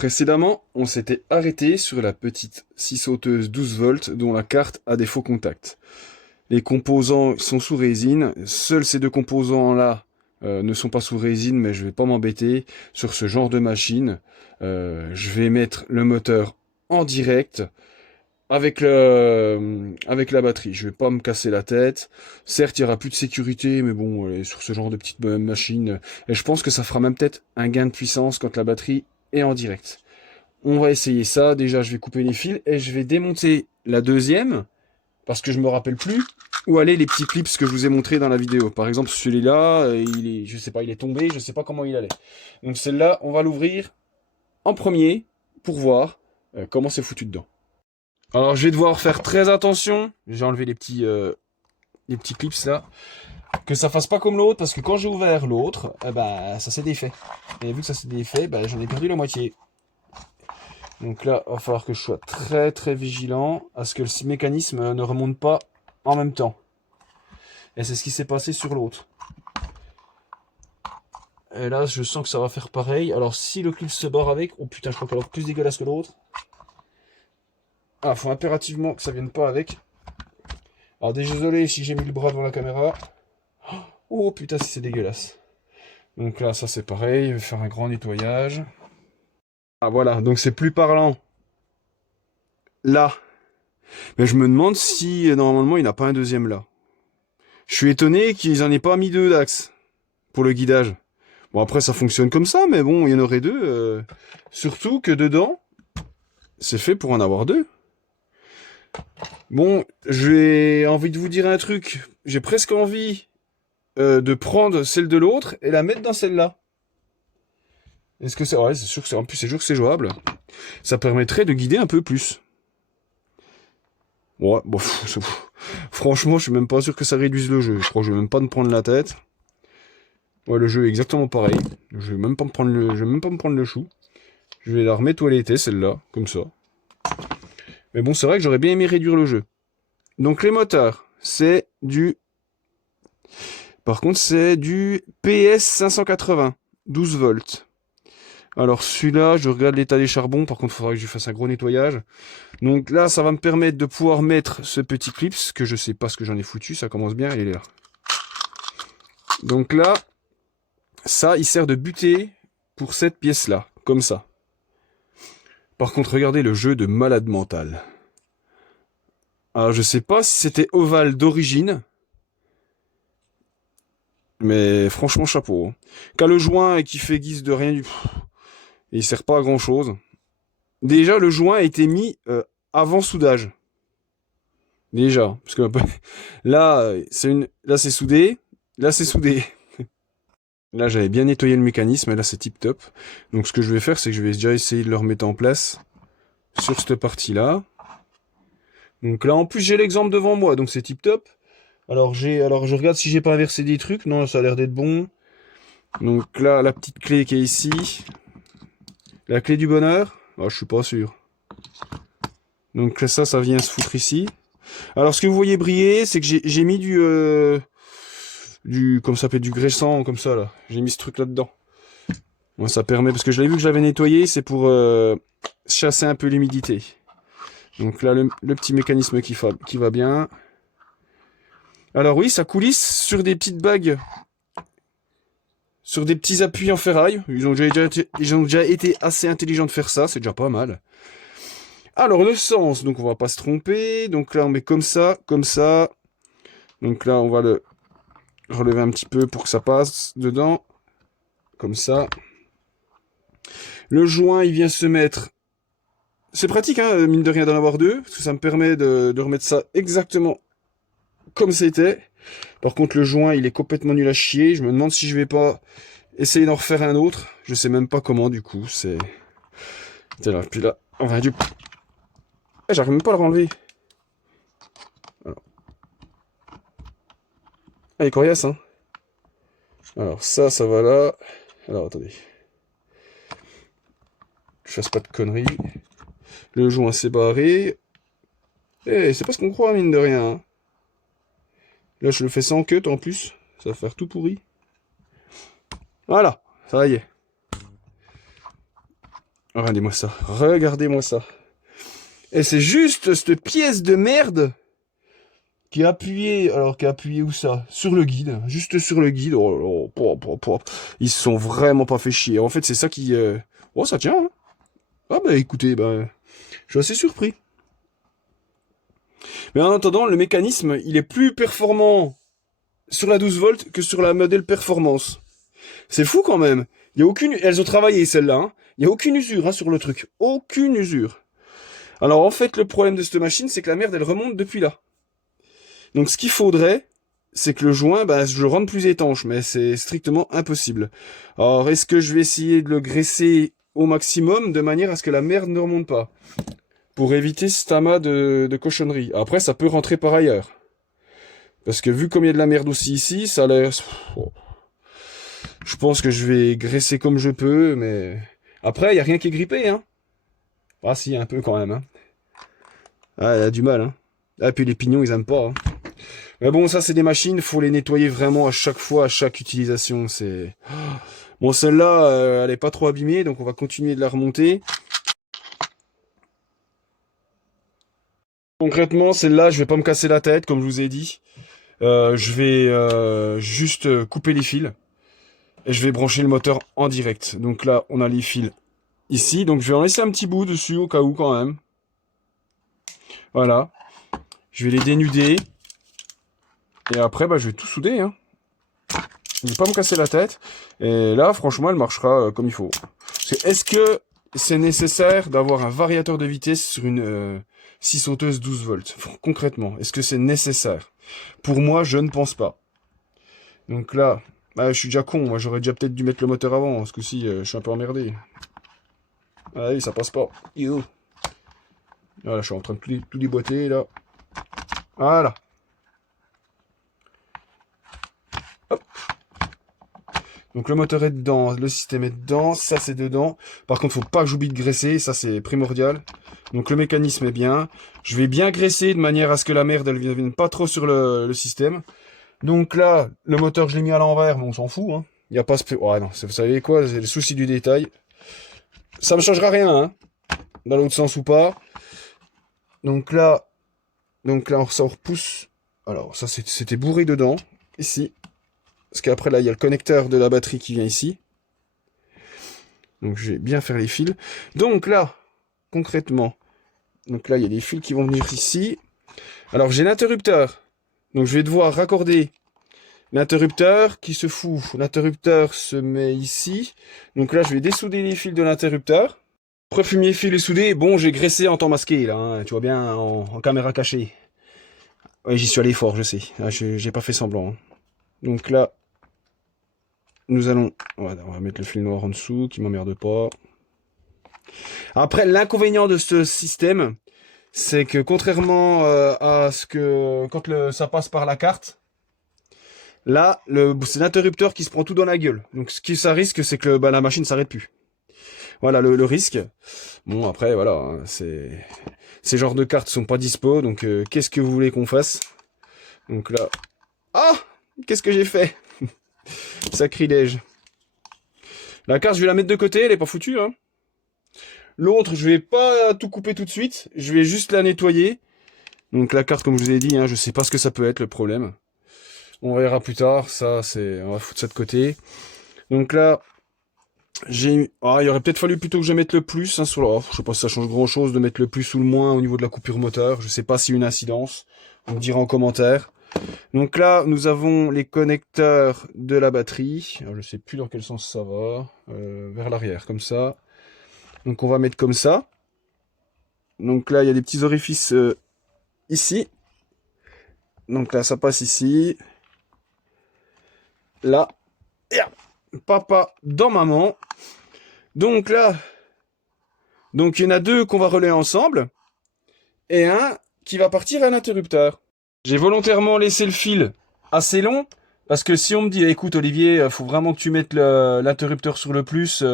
Précédemment, on s'était arrêté sur la petite scie sauteuse 12 volts dont la carte a des faux contacts. Les composants sont sous résine, seuls ces deux composants-là ne sont pas sous résine, mais je vais pas m'embêter sur ce genre de machine. Je vais mettre le moteur en direct avec la batterie. Je vais pas me casser la tête. Certes, il y aura plus de sécurité, mais bon, sur ce genre de petite machine, et je pense que ça fera même peut-être un gain de puissance quand la batterie est en direct. On va essayer ça. Déjà, je vais couper les fils et je vais démonter la deuxième parce que je me rappelle plus où allaient les petits clips que je vous ai montré dans la vidéo. Par exemple, celui-là, je sais pas, il est tombé, je sais pas comment il allait. Donc celle-là, on va l'ouvrir en premier pour voir comment c'est foutu dedans. Alors, je vais devoir faire très attention. J'ai enlevé les petits clips là. Que ça fasse pas comme l'autre, parce que quand j'ai ouvert l'autre, ça s'est défait. Et vu que ça s'est défait, j'en ai perdu la moitié. Donc là, il va falloir que je sois très très vigilant à ce que le mécanisme ne remonte pas en même temps. Et c'est ce qui s'est passé sur l'autre. Et là, je sens que ça va faire pareil. Alors, si le clip se barre avec... Oh putain, je crois qu'elle est plus dégueulasse que l'autre. Ah, faut impérativement que ça vienne pas avec. Alors, désolé si j'ai mis le bras devant la caméra. Oh putain, si c'est dégueulasse. Donc là, ça c'est pareil. Je vais faire un grand nettoyage. Ah voilà, donc c'est plus parlant. Là. Mais je me demande si normalement il n'a pas un deuxième là. Je suis étonné qu'ils en aient pas mis deux d'axe pour le guidage. Bon après ça fonctionne comme ça, mais bon, il y en aurait deux. Surtout que dedans, c'est fait pour en avoir deux. Bon, j'ai envie de vous dire un truc. J'ai presque envie de prendre celle de l'autre et la mettre dans celle-là. Est-ce que c'est... Ouais, c'est sûr que c'est... En plus, c'est sûr que c'est jouable. Ça permettrait de guider un peu plus. Ouais, bon, franchement, je suis même pas sûr que ça réduise le jeu. Je crois que je vais même pas me prendre la tête. Ouais, le jeu est exactement pareil. Je vais même pas me prendre le chou. Je vais la remettre toiletter, celle-là, comme ça. Mais bon, c'est vrai que j'aurais bien aimé réduire le jeu. Donc les moteurs, c'est du... Par contre, c'est du PS 580, 12 volts. Alors celui-là, je regarde l'état des charbons. Par contre, il faudra que je fasse un gros nettoyage. Donc là, ça va me permettre de pouvoir mettre ce petit clips, que je sais pas ce que j'en ai foutu. Ça commence bien, il est là. Donc là, ça, il sert de butée pour cette pièce-là, comme ça. Par contre, regardez le jeu de malade mental. Alors, je sais pas si c'était ovale d'origine, mais franchement, chapeau. Hein. Quand le joint et qui fait guise de rien du... il sert pas à grand-chose. Déjà, le joint a été mis avant soudage. Déjà, parce que là, c'est soudé, là, c'est soudé. Là, j'avais bien nettoyé le mécanisme, et là, c'est tip top. Donc, ce que je vais faire, c'est que je vais déjà essayer de le remettre en place sur cette partie-là. Donc là, en plus, j'ai l'exemple devant moi, donc c'est tip top. Alors, je regarde si j'ai pas inversé des trucs. Non, ça a l'air d'être bon. Donc là, la petite clé qui est ici. La clé du bonheur. Ah, je suis pas sûr. Donc ça vient se foutre ici. Alors, ce que vous voyez briller, c'est que j'ai mis comme ça s'appelle, du graissant, comme ça, là. J'ai mis ce truc là-dedans. Moi, ça permet, parce que je l'avais vu que je l'avais nettoyé, c'est pour chasser un peu l'humidité. Donc là, le petit mécanisme qui va bien. Alors oui, ça coulisse sur des petites bagues, sur des petits appuis en ferraille. Ils ont déjà été assez intelligents de faire ça, c'est déjà pas mal. Alors le sens, donc on va pas se tromper. Donc là on met comme ça, comme ça. Donc là on va le relever un petit peu pour que ça passe dedans. Comme ça. Le joint il vient se mettre... C'est pratique, hein, mine de rien d'en avoir deux, parce que ça me permet de remettre ça exactement comme c'était. Par contre, le joint, il est complètement nul à chier. Je me demande si je vais pas essayer d'en refaire un autre. Je sais même pas comment, du coup. C'est là. Puis là, on va du... j'arrive même pas à le renlever. Alors. Ah, il est coriace, hein. Alors, ça va là. Alors, attendez. Je fasse pas de conneries. Le joint s'est barré. Eh, c'est pas ce qu'on croit, mine de rien. Hein. Là, je le fais sans cut, en plus. Ça va faire tout pourri. Voilà, ça y est. Regardez-moi ça. Regardez-moi ça. Et c'est juste cette pièce de merde qui est appuyée. Alors, qui est appuyée où ça? Sur le guide. Juste sur le guide. Oh, oh, ils se sont vraiment pas fait chier. En fait, c'est ça qui... Oh, ça tient, hein. Ah bah écoutez, bah, je suis assez surpris. Mais en attendant, le mécanisme, il est plus performant sur la 12 volts que sur la modèle performance. C'est fou quand même. Il y a aucune... Elles ont travaillé celle-là, hein. Il y a aucune usure hein, sur le truc. Aucune usure. Alors en fait, le problème de cette machine, c'est que la merde, elle remonte depuis là. Donc ce qu'il faudrait, c'est que le joint, bah, je le rende plus étanche, mais c'est strictement impossible. Alors est-ce que je vais essayer de le graisser au maximum de manière à ce que la merde ne remonte pas, pour éviter cet amas de cochonneries. Après, ça peut rentrer par ailleurs. Parce que vu comme il y a de la merde aussi ici, ça a l'air... Je pense que je vais graisser comme je peux, mais... Après, il n'y a rien qui est grippé, hein. Ah si, un peu quand même, hein. Ah, elle a du mal, hein. Ah, puis les pignons, ils aiment pas, hein. Mais bon, ça, c'est des machines, faut les nettoyer vraiment à chaque fois, à chaque utilisation, c'est... Bon, celle-là, elle est pas trop abîmée, donc on va continuer de la remonter. Concrètement, celle-là, je vais pas me casser la tête, comme je vous ai dit. Je vais juste couper les fils et je vais brancher le moteur en direct. Donc là, on a les fils ici. Donc je vais en laisser un petit bout dessus au cas où quand même. Voilà. Je vais les dénuder. Et après, bah, je vais tout souder. Hein. Je vais pas me casser la tête. Et là, franchement, elle marchera comme il faut. Est-ce que c'est nécessaire d'avoir un variateur de vitesse sur une scie sauteuse 12 volts? Concrètement, est-ce que c'est nécessaire? Pour moi, je ne pense pas. Donc là, je suis déjà con. Moi, j'aurais déjà peut-être dû mettre le moteur avant. Parce que si, je suis un peu emmerdé. Ah oui, ça passe pas. Yo. Voilà, je suis en train de tout déboîter, là. Voilà. Hop. Donc le moteur est dedans, le système est dedans, ça c'est dedans. Par contre, faut pas que j'oublie de graisser, ça c'est primordial. Donc le mécanisme est bien. Je vais bien graisser de manière à ce que la merde, elle vienne pas trop sur le système. Donc là, le moteur, je l'ai mis à l'envers, mais on s'en fout, hein. Il n'y a pas ce... Oh non, vous savez quoi, c'est le souci du détail. Ça me changera rien, hein. Dans l'autre sens ou pas. Donc là, ça repousse. Alors, ça, c'était bourré dedans, ici. Parce qu'après, là, il y a le connecteur de la batterie qui vient ici. Donc, je vais bien faire les fils. Donc là, concrètement, donc là, il y a des fils qui vont venir ici. Alors, j'ai l'interrupteur. Donc, je vais devoir raccorder l'interrupteur qui se fout. L'interrupteur se met ici. Donc là, je vais dessouder les fils de l'interrupteur. Premier fil est soudé. Bon, j'ai graissé en temps masqué, là. Hein, tu vois bien, en caméra cachée. Ouais, j'y suis allé fort, je sais. Ah, j'ai pas fait semblant. Hein. Donc là, nous allons... Voilà, on va mettre le fil noir en dessous, qui m'emmerde pas. Après, l'inconvénient de ce système, c'est que contrairement à ce que... Quand ça passe par la carte, là, c'est l'interrupteur qui se prend tout dans la gueule. Donc ce qui ça risque, c'est que la machine s'arrête plus. Voilà le risque. Bon, après, voilà, hein, ces genres de cartes sont pas dispo, donc qu'est-ce que vous voulez qu'on fasse? Donc là... Ah! Qu'est-ce que j'ai fait? Sacrilège. La carte, je vais la mettre de côté, elle est pas foutue, hein. L'autre, je vais pas tout couper tout de suite, je vais juste la nettoyer. Donc la carte, comme je vous ai dit, hein, je sais pas ce que ça peut être le problème. On verra plus tard, ça, on va foutre ça de côté. Donc là, il aurait peut-être fallu plutôt que je mette le plus, hein, sur je sais pas si ça change grand chose de mettre le plus ou le moins au niveau de la coupure moteur. Je sais pas s'il y a une incidence. On me dira en commentaire. Donc là, nous avons les connecteurs de la batterie. Alors, je sais plus dans quel sens ça va. Vers l'arrière, comme ça. Donc on va mettre comme ça. Donc là, il y a des petits orifices ici. Donc là, ça passe ici. Là. Et papa dans maman. Donc là, donc il y en a deux qu'on va relayer ensemble. Et un qui va partir à l'interrupteur. J'ai volontairement laissé le fil assez long. Parce que si on me dit, écoute Olivier, faut vraiment que tu mettes l'interrupteur sur le plus,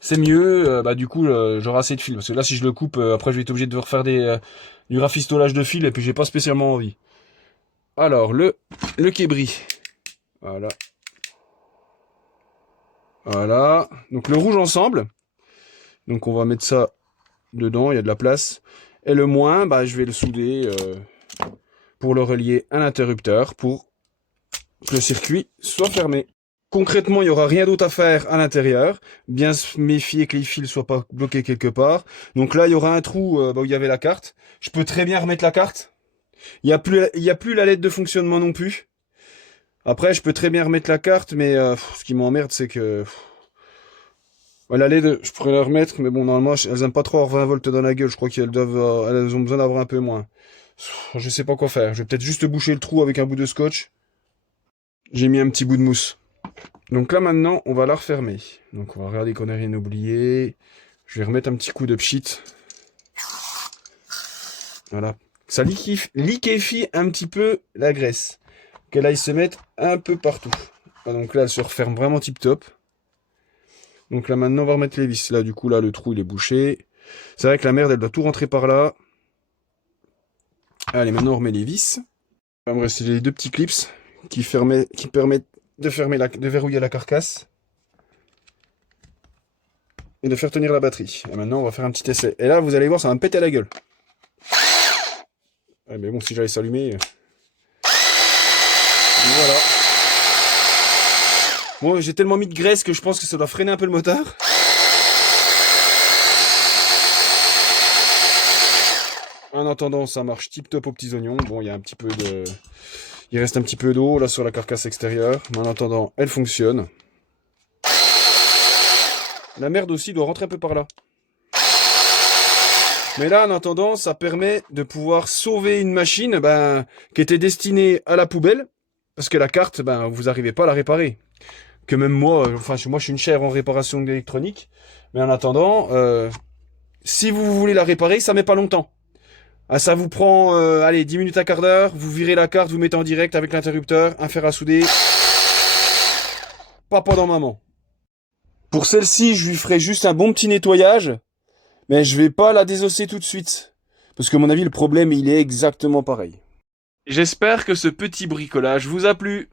c'est mieux, du coup j'aurai assez de fil. Parce que là si je le coupe, après je vais être obligé de refaire du rafistolage de fil et puis j'ai pas spécialement envie. Alors le kébri. Voilà. Voilà. Donc le rouge ensemble. Donc on va mettre ça dedans, il y a de la place. Et le moins, bah, je vais le souder pour le relier à l'interrupteur pour que le circuit soit fermé. Concrètement, il n'y aura rien d'autre à faire à l'intérieur. Bien se méfier que les fils ne soient pas bloqués quelque part. Donc là, il y aura un trou où il y avait la carte. Je peux très bien remettre la carte. Il y a plus la lettre de fonctionnement non plus. Après, je peux très bien remettre la carte, mais ce qui m'emmerde, c'est que... Ouais, la LED, je pourrais la remettre, mais bon, normalement, elles aiment pas trop avoir 20 volts dans la gueule. Je crois qu'elles doivent, elles ont besoin d'avoir un peu moins. Je sais pas quoi faire. Je vais peut-être juste boucher le trou avec un bout de scotch. J'ai mis un petit bout de mousse. Donc là, maintenant, on va la refermer. Donc, on va regarder qu'on n'a rien oublié. Je vais remettre un petit coup de pchit. Voilà. Ça liquéfie un petit peu la graisse. Qu'elle aille se mettre un peu partout. Ah, donc là, elle se referme vraiment tip top. Donc là, maintenant, on va remettre les vis. Là, du coup, là, le trou, il est bouché. C'est vrai que la merde, elle doit tout rentrer par là. Allez, maintenant, on remet les vis. Il va me rester les deux petits clips qui permettent de verrouiller la carcasse. Et de faire tenir la batterie. Et maintenant, on va faire un petit essai. Et là, vous allez voir, ça va me péter la gueule. Ouais, mais bon, si j'allais s'allumer... Voilà. Bon, j'ai tellement mis de graisse que je pense que ça doit freiner un peu le moteur. En attendant, ça marche tip top aux petits oignons. Bon, il y a un petit peu de... Il reste un petit peu d'eau là sur la carcasse extérieure. Mais en attendant, elle fonctionne. La merde aussi doit rentrer un peu par là. Mais là, en attendant, ça permet de pouvoir sauver une machine qui était destinée à la poubelle. Parce que la carte, vous n'arrivez pas à la réparer. Que même moi, moi je suis une chaire en réparation d'électronique. Mais en attendant, si vous voulez la réparer, ça met pas longtemps. Ah, ça vous prend, allez, 10 minutes, un quart d'heure. Vous virez la carte, vous mettez en direct avec l'interrupteur, un fer à souder. Pas pendant maman. Pour celle-ci, je lui ferai juste un bon petit nettoyage. Mais je vais pas la désosser tout de suite. Parce que à mon avis, le problème, il est exactement pareil. J'espère que ce petit bricolage vous a plu.